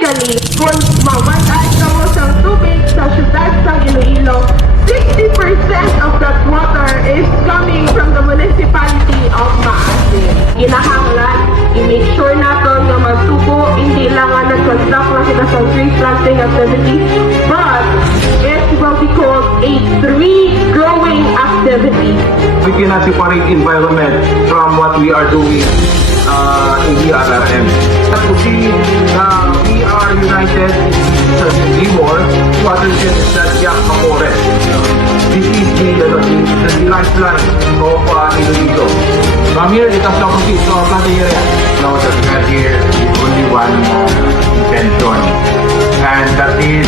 Technically, kung mawala ka mo sa tubig sa syudad sa Iloilo, 60% of that water is coming from the municipality of Maasin. Kinahanglan, i-make sure natin na magtubo, hindi lang nga nag-conduct lang sila sa tree planting activity, but it will be called a tree growing activity. We cannot separate environment from what we are doing in the RRM. To see we are united in the war, watershed is not just a forest. This is the lifeline of Iloilo. From here, it has to proceed to our planting area. Now that we are here with only one intention, and that is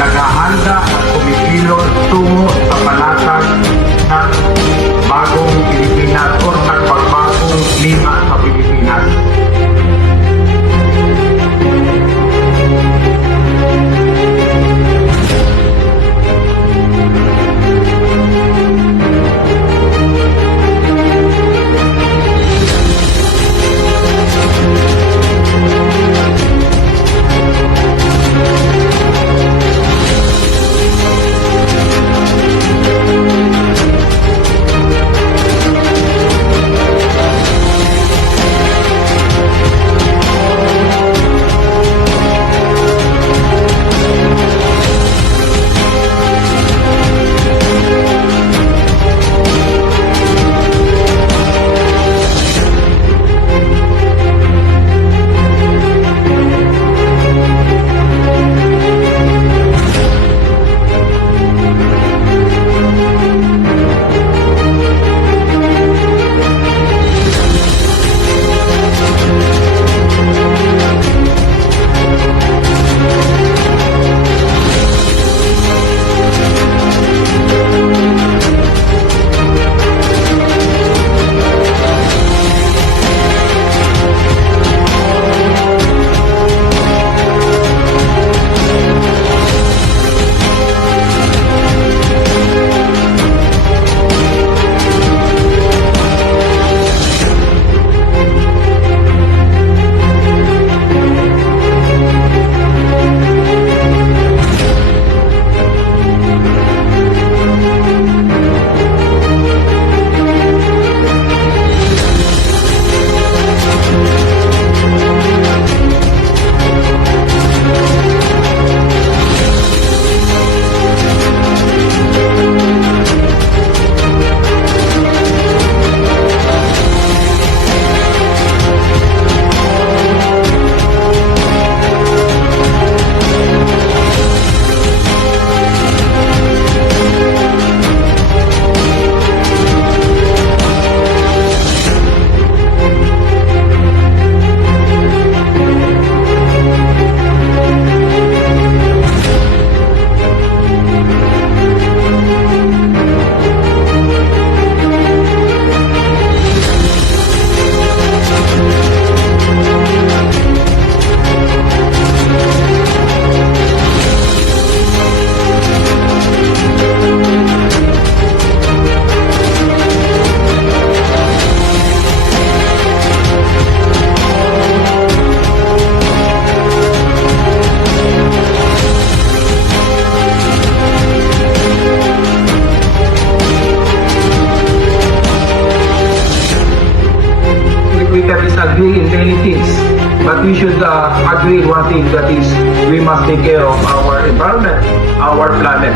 naghahanda at kumikilos tungo sa panatag ng bagong Pilipinas o ng pagbagong klima sa Pilipinas. Disagree in many things, but we should agree one thing, that is we must take care of our environment, our planet.